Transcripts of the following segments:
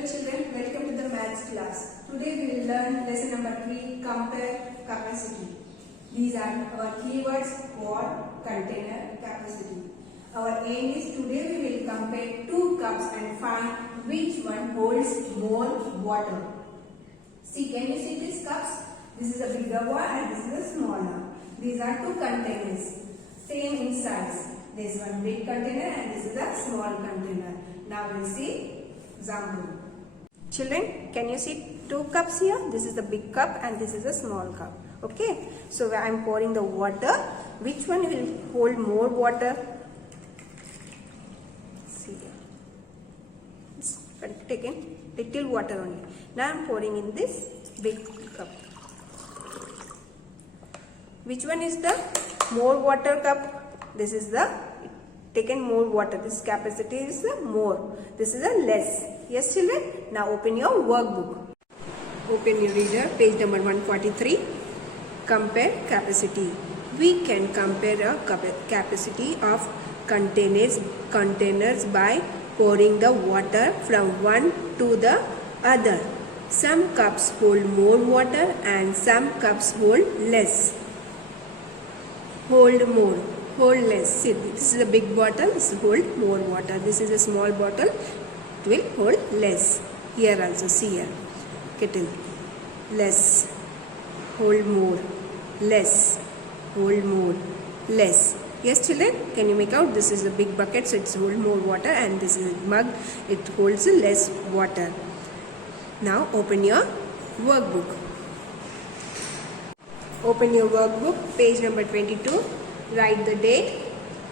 Hello children, welcome to the maths class. Today we will learn lesson number 3, compare capacity. These are our keywords for container capacity. Our aim is today we will compare two cups and find which one holds more water. See, can you see these cups? This is a bigger one and this is a smaller. These are two containers, same in size. There is one big container and this is a small container. Now we will see example. Children, can you see two cups here? This is the big cup and this is a small cup. Okay, so I am pouring the water. Which one will hold more water? See here. It's taken little water only. Now I am pouring in this big cup. Which one is the more water cup? This is the taken more water. This capacity is more. This is a less. Yes children? Now open your workbook. Open your reader, page number 143. Compare capacity. We can compare a capacity of containers by pouring the water from one to the other. Some cups hold more water and some cups hold less. Hold more. Hold less. See, this is a big bottle, this will hold more water. This is a small bottle, it will hold less. Here also, see here, kettle, less, hold more, less, hold more, less. Yes children, can you make out? This is a big bucket, so it holds more water, and this is a mug, it holds less water. Now open your workbook. Open your workbook, page number 22. Write the date.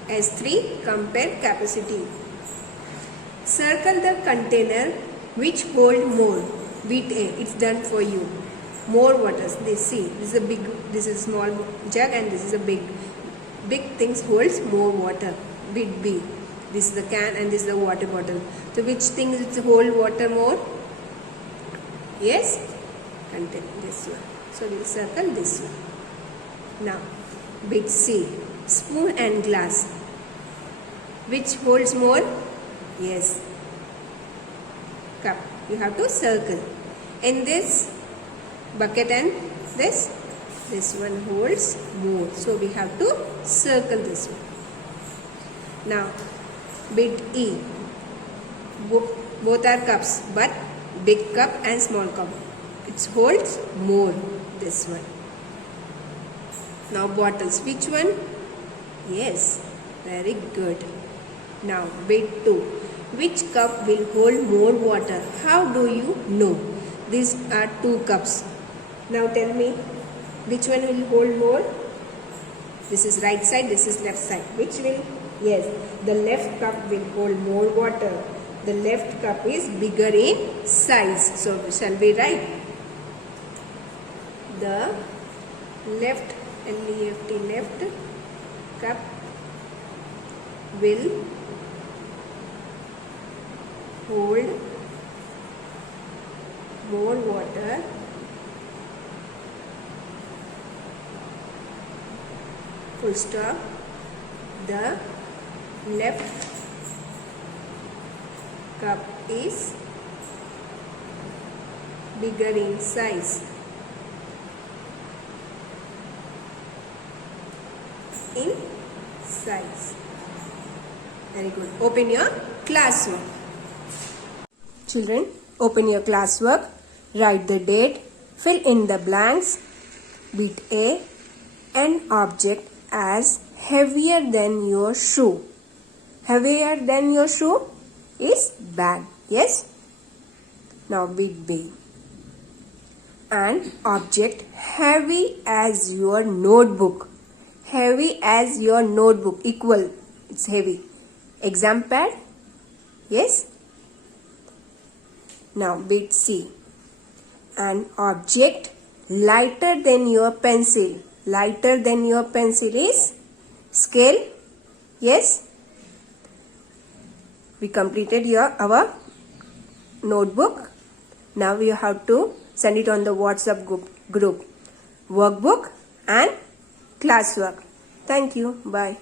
S3. Compare capacity. Circle the container which hold more. Bit A. It's done for you. More waters. They see. This is a big. This is a small jug and this is a big. Big things holds more water. Bit B. This is the can and this is the water bottle. So which things hold water more? Yes. Container. This one. So we'll circle this one. Now. Bit C. Spoon and glass. Which holds more? Yes. Cup. You have to circle. In this bucket and this one holds more. So we have to circle this one. Now, bit E. Both are cups, but big cup and small cup. It holds more. This one. Now bottles. Which one? Yes. Very good. Now bit 2. Which cup will hold more water? How do you know? These are two cups. Now tell me, which one will hold more? This is right side, this is left side. Which will? Yes. The left cup will hold more water. The left cup is bigger in size. So shall we write? The left left cup will hold more water full stop. The left cup is bigger in size. In size. Very good. Open your classwork. Children, open your classwork. Write the date. Fill in the blanks. Bit A. An object as heavier than your shoe. Heavier than your shoe is bag. Yes? Now bit B. An object heavy as your notebook. Heavy as your notebook. Equal. It's heavy. Exam pad. Yes. Now bit C. An object lighter than your pencil. Lighter than your pencil is scale. Yes. We completed our notebook. Now we have to send it on the WhatsApp group. Workbook and classwork. Thank you. Bye.